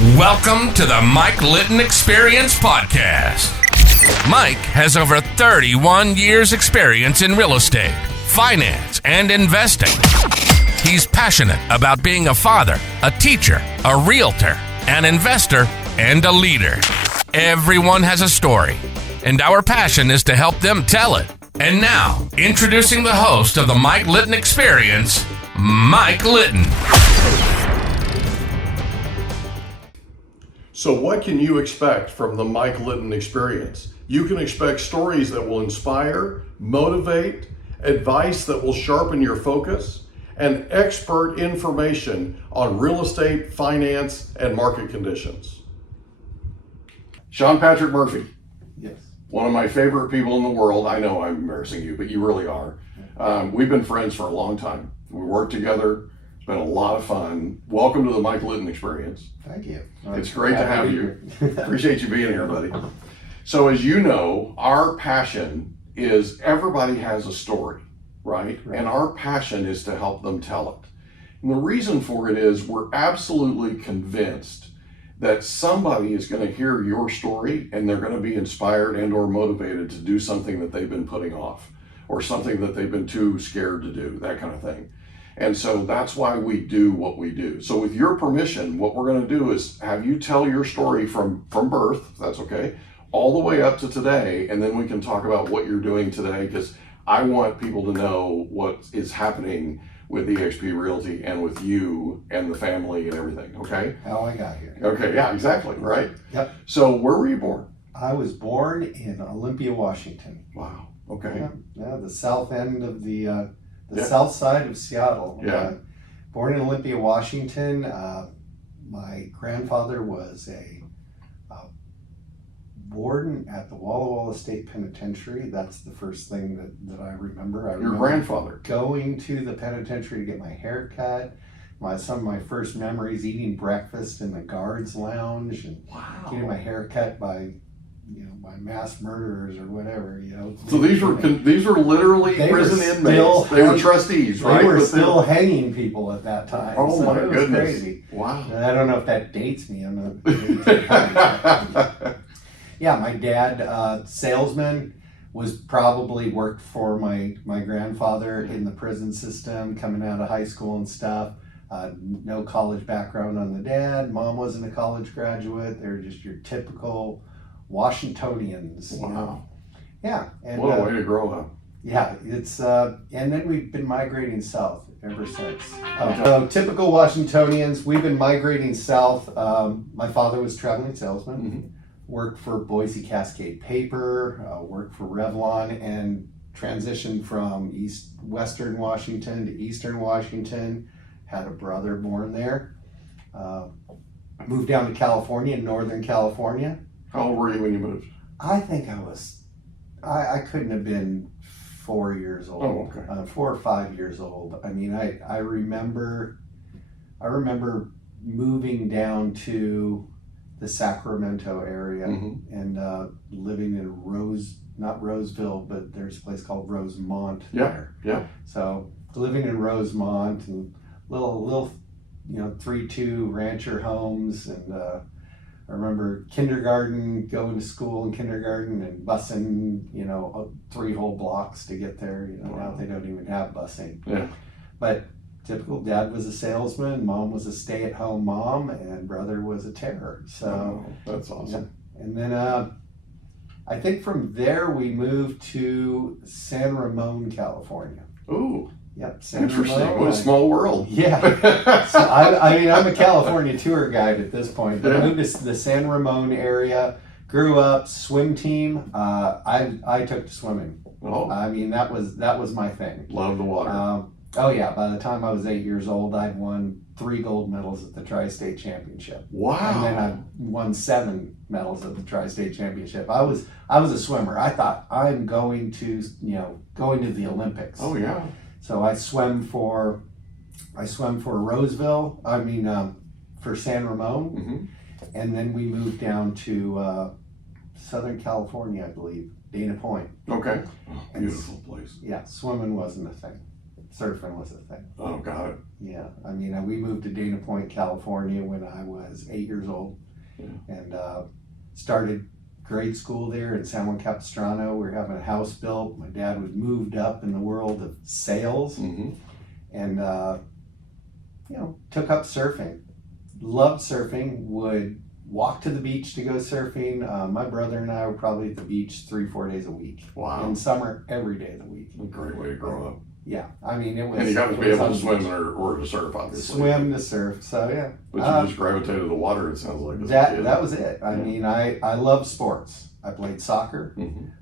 Welcome to the Mike Litton Experience Podcast. Mike has over 31 years experience in real estate, finance, and investing. He's passionate about being a father, a teacher, a realtor, an investor, and a leader. Everyone has a story, and our passion is to help them tell it. And now, introducing the host of the Mike Litton Experience, Mike Litton. So what can you expect from the Mike Litton Experience? You can expect stories that will inspire, motivate, advice that will sharpen your focus, and expert information on real estate, finance, and market conditions. Sean Patrick Murphy. Yes. One of my favorite people in the world. I know I'm embarrassing you, but you really are. We've been friends for a long time. We work together. It's been a lot of fun. Welcome to the Mike Litton Experience. Thank you. It's great to have you. Appreciate you being here, buddy. So as you know, our passion is everybody has a story, right? And our passion is to help them tell it. And the reason for it is we're absolutely convinced that somebody is going to hear your story and they're going to be inspired and or motivated to do something that they've been putting off or something that they've been too scared to do, that kind of thing. And so that's why we do what we do. So with your permission, what we're going to do is have you tell your story from birth, if that's okay, all the way up to today, and then we can talk about what you're doing today, because I want people to know what is happening with eXp Realty and with you and the family and everything, okay? How I got here. Okay, yeah, exactly, right? Yep. So where were you born? I was born in Olympia, Washington. Wow, okay. Yeah, the south end of the Yeah. south side of Seattle. Yeah. Born in Olympia, Washington. My grandfather was a warden at the Walla Walla State Penitentiary. That's the first thing that I remember. Your grandfather? Going to the penitentiary to get my hair cut. Some of my first memories eating breakfast in the guards lounge and getting my hair cut by mass murderers or whatever, So these were literally prison inmates. They were trustees, right? They were still hanging people at that time. Oh so my it was goodness! Crazy. Wow. And I don't know if that dates me. Yeah, my dad, salesman, was probably worked for my grandfather in the prison system, coming out of high school and stuff. No college background on the dad. Mom wasn't a college graduate. They're just your typical Washingtonians. Wow. Yeah. And, what a way to grow up. Yeah, it's and then we've been migrating south ever since. So typical Washingtonians, we've been migrating south. My father was a traveling salesman, worked for Boise Cascade Paper, worked for Revlon, and transitioned from western Washington to eastern Washington. Had a brother born there. Moved down to California, northern California. How old were you when you moved? I think I couldn't have been 4 years old. Oh, okay. 4 or 5 years old. I mean, I remember moving down to the Sacramento area and living in not Roseville, but there's a place called Rosemont there. Yeah. So living in Rosemont and little 3-2 rancher homes, and I remember kindergarten, going to school in kindergarten and busing, 3 whole blocks to get there. Wow. Now they don't even have busing. Yeah. But typical, dad was a salesman, mom was a stay-at-home mom, and brother was a terror. So that's awesome. Yeah. And then I think from there we moved to San Ramon, California. Ooh. Yep. San Interesting. Ramon. What a small world. Yeah. So I'm a California tour guide at this point. But I moved to the San Ramon area, grew up, swim team. I took to swimming. Oh. I mean, that was my thing. Love the water. Oh yeah, by the time I was 8 years old, I'd won 3 gold medals at the Tri-State Championship. Wow. And then I won 7 medals at the Tri-State Championship. I was a swimmer. I thought I'm going to the Olympics. Oh yeah. So I swam for Roseville. For San Ramon, and then we moved down to Southern California, I believe, Dana Point. Okay. Oh, beautiful place. Yeah, swimming wasn't a thing. surfing was a thing. Oh, got it. Yeah, I mean, we moved to Dana Point, California when I was 8 years old, and started grade school there in San Juan Capistrano. We were having a house built. My dad was moved up in the world of sales, and took up surfing. Loved surfing. Would walk to the beach to go surfing. My brother and I were probably at the beach 3-4 days a week. Wow. In summer, every day of the week. A great way to grow up. Yeah, I mean, it was. And you got to be able to swim or to surf, obviously. Swim to surf, so yeah. But you just gravitated to the water, it sounds like. That was it. I mean, I love sports. I played soccer.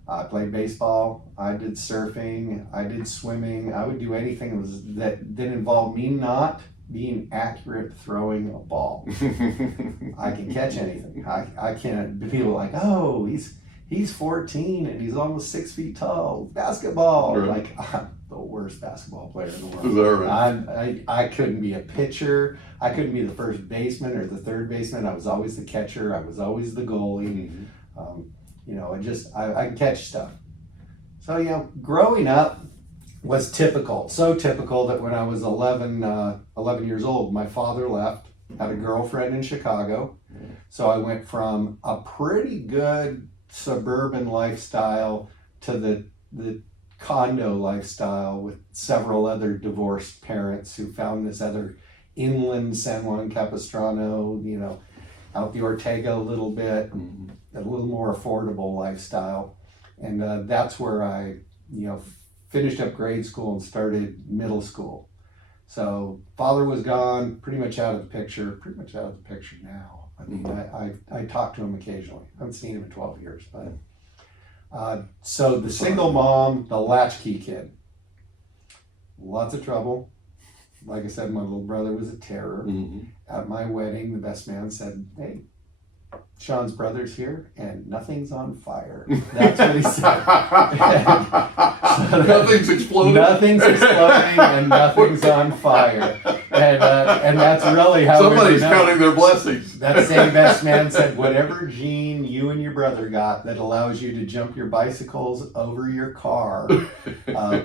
I played baseball. I did surfing. I did swimming. I would do anything that involved me not being accurate throwing a ball. I can catch anything. I can't. People are like, oh, he's 14 and he's almost 6 feet tall. Basketball. Right. Like, I'm the worst basketball player in the world. Deserving. I couldn't be a pitcher. I couldn't be the first baseman or the third baseman. I was always the catcher. I was always the goalie. I catch stuff. So, growing up was typical. So typical that when I was 11 years old, my father left, had a girlfriend in Chicago. So I went from a pretty good suburban lifestyle to the condo lifestyle with several other divorced parents who found this other inland San Juan Capistrano, out the Ortega a little bit, a little more affordable lifestyle. And that's where I, finished up grade school and started middle school. So father was gone, pretty much out of the picture now. I mean, I talk to him occasionally. I haven't seen him in 12 years, but so the single mom, the latchkey kid, lots of trouble. Like I said, my little brother was a terror. At my wedding, the best man said, "Hey, Sean's brother's here and nothing's on fire." That's what he said. Nothing's exploding. Nothing's exploding and nothing's on fire. And that's really how somebody's counting their blessings. That same best man said, whatever gene you and your brother got that allows you to jump your bicycles over your car,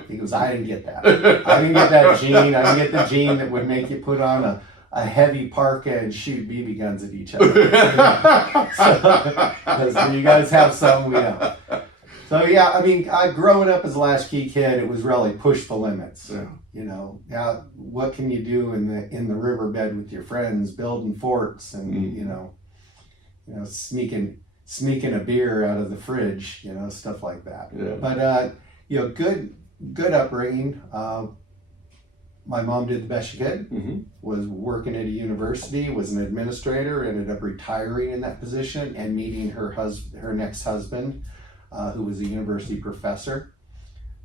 he goes, I didn't get that. I didn't get that gene. I didn't get the gene that would make you put on a heavy parka and shoot BB guns at each other. So you guys have some, we don't. So yeah, I mean, growing up as a latchkey kid, it was really push the limits. Yeah. What can you do in the riverbed with your friends, building forts and sneaking a beer out of the fridge, stuff like that. Yeah. But good upbringing. My mom did the best she could, was working at a university, was an administrator, ended up retiring in that position and meeting her next husband, who was a university professor,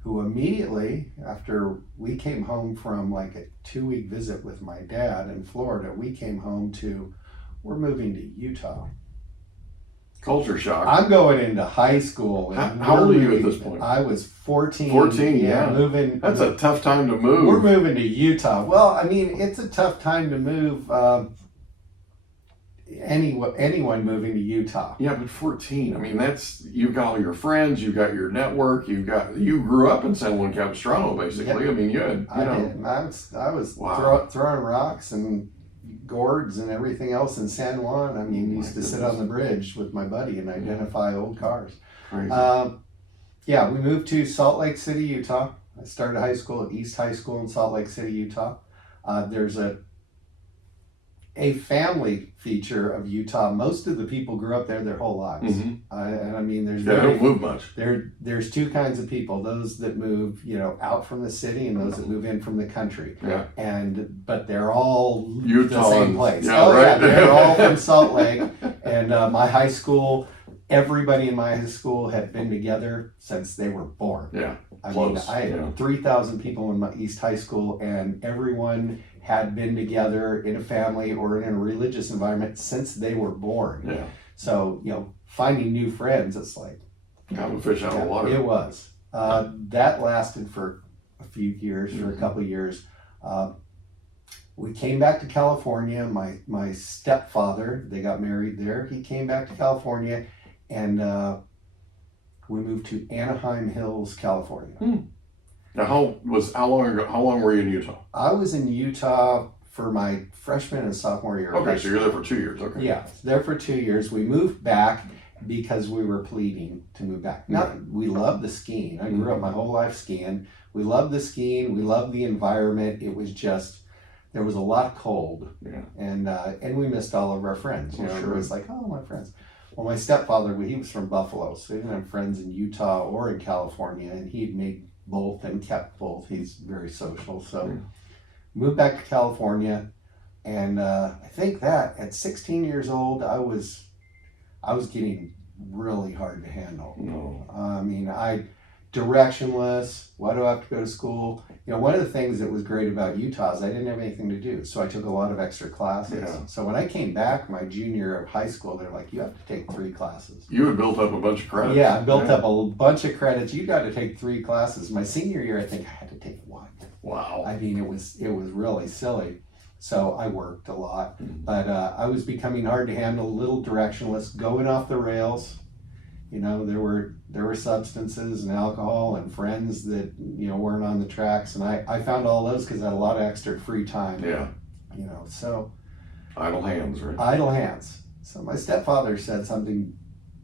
who immediately, after we came home from like a 2-week visit with my dad in Florida, we came home to, we're moving to Utah. Culture shock. I'm going into high school. How old are you at this point? I was 14. 14, yeah. Moving. That's a tough time to move. We're moving to Utah. Well, I mean, it's a tough time to move. Anyone moving to Utah. Yeah, but 14. I mean, you've got all your friends, you've got your network, you grew up in San Juan Capistrano, basically. Yep. I mean, you had, I did. I was throwing rocks and gourds and everything else in San Juan. I mean, used to sit on the bridge with my buddy and identify old cars. Crazy. We moved to Salt Lake City, Utah. I started high school at East High School in Salt Lake City, Utah. There's a family feature of Utah. Most of the people grew up there their whole lives. And I mean, they don't move much. There's two kinds of people: those that move, out from the city, and those that move in from the country. Yeah. But they're all Utah, the same place. Yeah, right. Yeah, they're all from Salt Lake. And my high school, everybody in my high school had been together since they were born. Yeah. I mean, I had 3,000 people in my East High School, and everyone had been together in a family or in a religious environment since they were born. Yeah. So, finding new friends, it's like kind of a fish out of water. It was. That lasted for a few years, for a couple of years. We came back to California. My stepfather, they got married there. He came back to California, and we moved to Anaheim Hills, California. Now, how long were you in Utah? I was in Utah for my freshman and sophomore year. Okay, so you're there for 2 years. Okay. Yeah, there for 2 years. We moved back because we were pleading to move back. We loved the skiing. I grew up my whole life skiing. We loved the skiing. We loved the environment. It was just, there was a lot of cold. Yeah. And we missed all of our friends. You know, sure. Everybody's like, oh, my friends. Well, my stepfather, he was from Buffalo, so he didn't have friends in Utah or in California, and he'd made both and kept both. He's very social. So moved back to California, and I think that at 16 years old, I was getting really hard to handle. No. I mean, directionless. Why do I have to go to school? You know, one of the things that was great about Utah is I didn't have anything to do, so I took a lot of extra classes. Yeah. So when I came back my junior year of high school, they're like, you have to take 3 classes. You had built up a bunch of credits. Yeah, I built up a bunch of credits. You got to take 3 classes. My senior year, I think I had to take 1. Wow. I mean, it was really silly. So I worked a lot, but I was becoming hard to handle, a little directionless, going off the rails. You know, there were substances and alcohol and friends that, you know, weren't on the tracks, and I found all those because I had a lot of extra free time. Yeah. You know, so Idle hands, right? idle hands. So my stepfather said something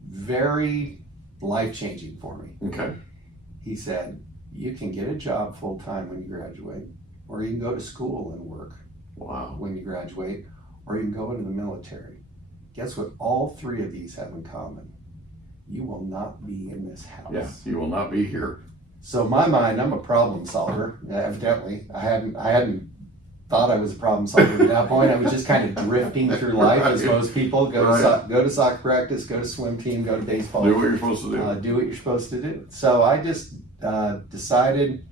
very life-changing for me. Okay. He said, you can get a job full-time when you graduate, or you can go to school and work Wow. when you graduate, or you can go into the military. Guess what all 3 of these have in common? You will not be in this house. Yeah, you will not be here. So in my mind, I'm a problem solver. Evidently, I hadn't thought I was a problem solver at that point. I was just kind of drifting through life as most people. Go to soccer practice, go to swim team, go to baseball. Do what you're supposed to do. Do what you're supposed to do. So I just decided,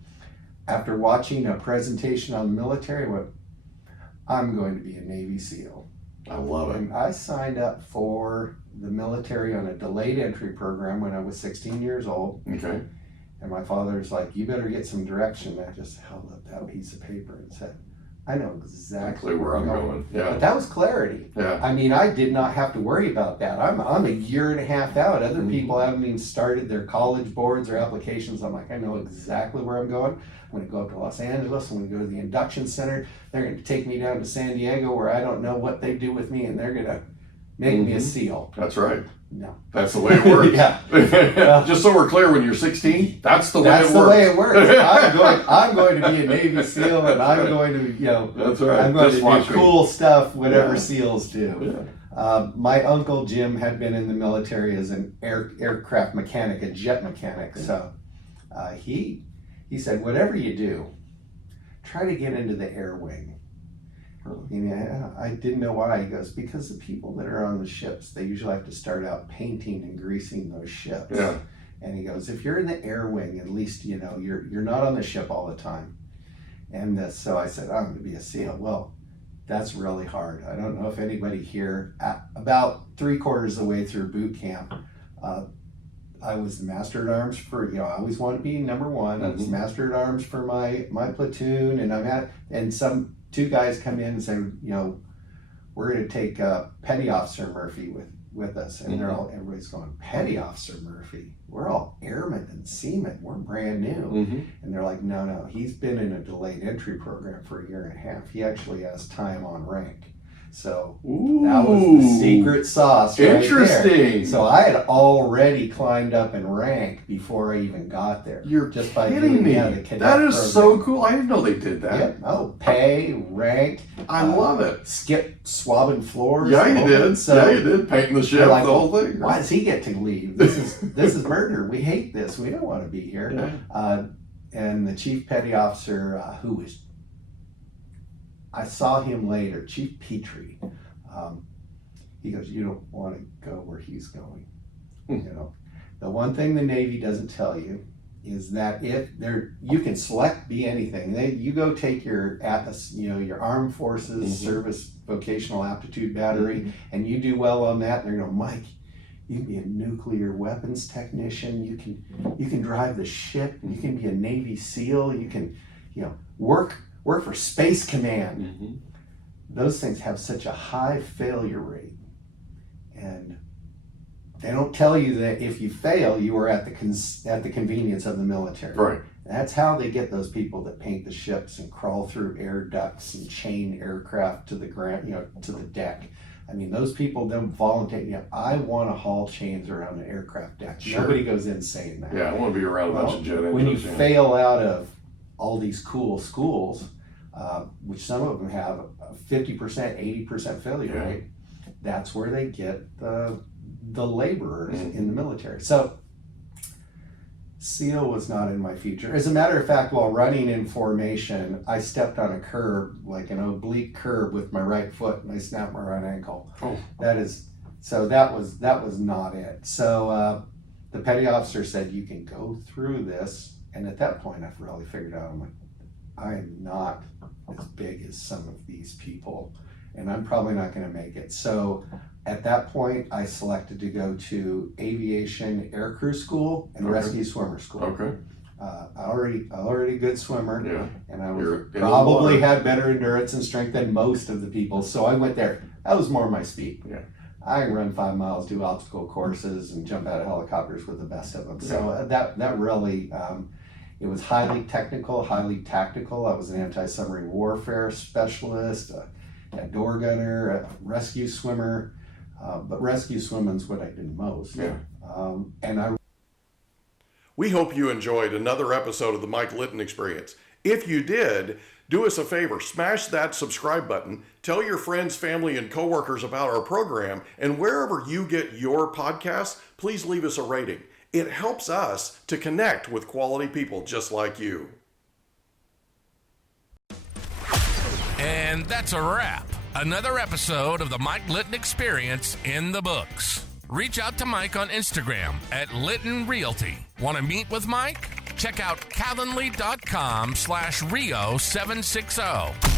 after watching a presentation on the military, I'm going to be a Navy SEAL. I love it. And I signed up for the military on a delayed entry program when I was 16 years old. Okay. And my father's like, you better get some direction. And I just held up that piece of paper and said, I know exactly where I'm going. Yeah. But that was clarity. Yeah. I mean, I did not have to worry about that. I'm a year and a half out. Other people haven't even started their college boards or applications. I'm like, I know exactly where I'm going. I'm going to go up to Los Angeles. I'm going to go to the induction center. They're going to take me down to San Diego, where I don't know what they do with me, and they're going to make me a SEAL. That's right. No. That's the way it works. Yeah. Just so we're clear, when you're 16, that's the way That's it the works. way it works. I'm going to be a Navy SEAL, and I'm going to, you know, That's right. I'm going Just to watch do me. cool stuff, whatever Yeah. SEALs do. Yeah. My uncle Jim had been in the military as an aircraft mechanic, a jet mechanic. So he said, whatever you do, try to get into the air wing. I didn't know why. He goes, because the people that are on the ships, they usually have to start out painting and greasing those ships. Yeah. And he goes, if you're in the air wing, at least, you know, you're not on the ship all the time. And so I said, I'm going to be a SEAL. Well, that's really hard. I don't know if anybody here, about 3/4 of the way through boot camp, I was the master at arms for, you know, I always wanted to be number 1. I was master at arms for my platoon, and some 2 guys come in and say, you know, we're going to take Petty Officer Murphy with us, and everybody's going, Petty Officer Murphy? We're all airmen and seamen. We're brand new. And they're like, no, he's been in a delayed entry program for a year and a half. He actually has time on rank. So that was the secret sauce right Interesting. there. So I had already climbed up in rank before I even got there. You're just by kidding me. the cadet That is program. so cool. I didn't know they did that. Yep. Oh, pay, rank. I love it. Skip swabbing floors. Yeah, you did. So Yeah, you did. Painting the ship, they're like, the whole thing. why does he get to leave? This is murder. We hate this. We don't want to be here. Yeah. And the chief petty officer, who was, I saw him later, Chief Petrie. He goes, you don't want to go where he's going. You know, the one thing the Navy doesn't tell you is that you can select be anything. You go take your your Armed Forces Service Vocational Aptitude Battery, and you do well on that. And they're going, Mike, you can be a nuclear weapons technician. You can drive the ship. You can be a Navy SEAL. You can, work for Space Command. Those things have such a high failure rate, and They don't tell you that if you fail, you are at the convenience of the military. Right. That's how they get those people that paint the ships and crawl through air ducts and chain aircraft to the ground, to the deck. I mean, those people don't volunteer. I want to haul chains around an aircraft deck. Sure. Nobody goes in saying that. Yeah, I want to be around a bunch of jet engines. When you fail out of all these cool schools, which some of them have a 50%, 80% failure rate, that's where they get the laborers in the military. So SEAL was not in my future. As a matter of fact, while running in formation, I stepped on a curb, like an oblique curb, with my right foot, and I snapped my right ankle. Oh. That was not it. So the petty officer said, you can go through this. And at that point, I've really figured out, I'm like, I am not as big as some of these people, and I'm probably not going to make it. So at that point, I selected to go to aviation aircrew school and rescue swimmer school. Okay. I already a good swimmer, and I probably had better endurance and strength than most of the people. So I went there. That was more my speed. Yeah. I can run 5 miles, do obstacle courses, and jump out of helicopters with the best of them. So that really, it was highly technical, highly tactical. I was an anti-submarine warfare specialist, a door gunner, a rescue swimmer. But rescue swimming's what I did most. Yeah. We hope you enjoyed another episode of the Mike Litton Experience. If you did, do us a favor, smash that subscribe button, tell your friends, family, and coworkers about our program, and wherever you get your podcasts, please leave us a rating. It helps us to connect with quality people just like you. And that's a wrap. Another episode of the Mike Litton Experience in the books. Reach out to Mike on Instagram at Litton Realty. Want to meet with Mike? Check out calendly.com/Rio760.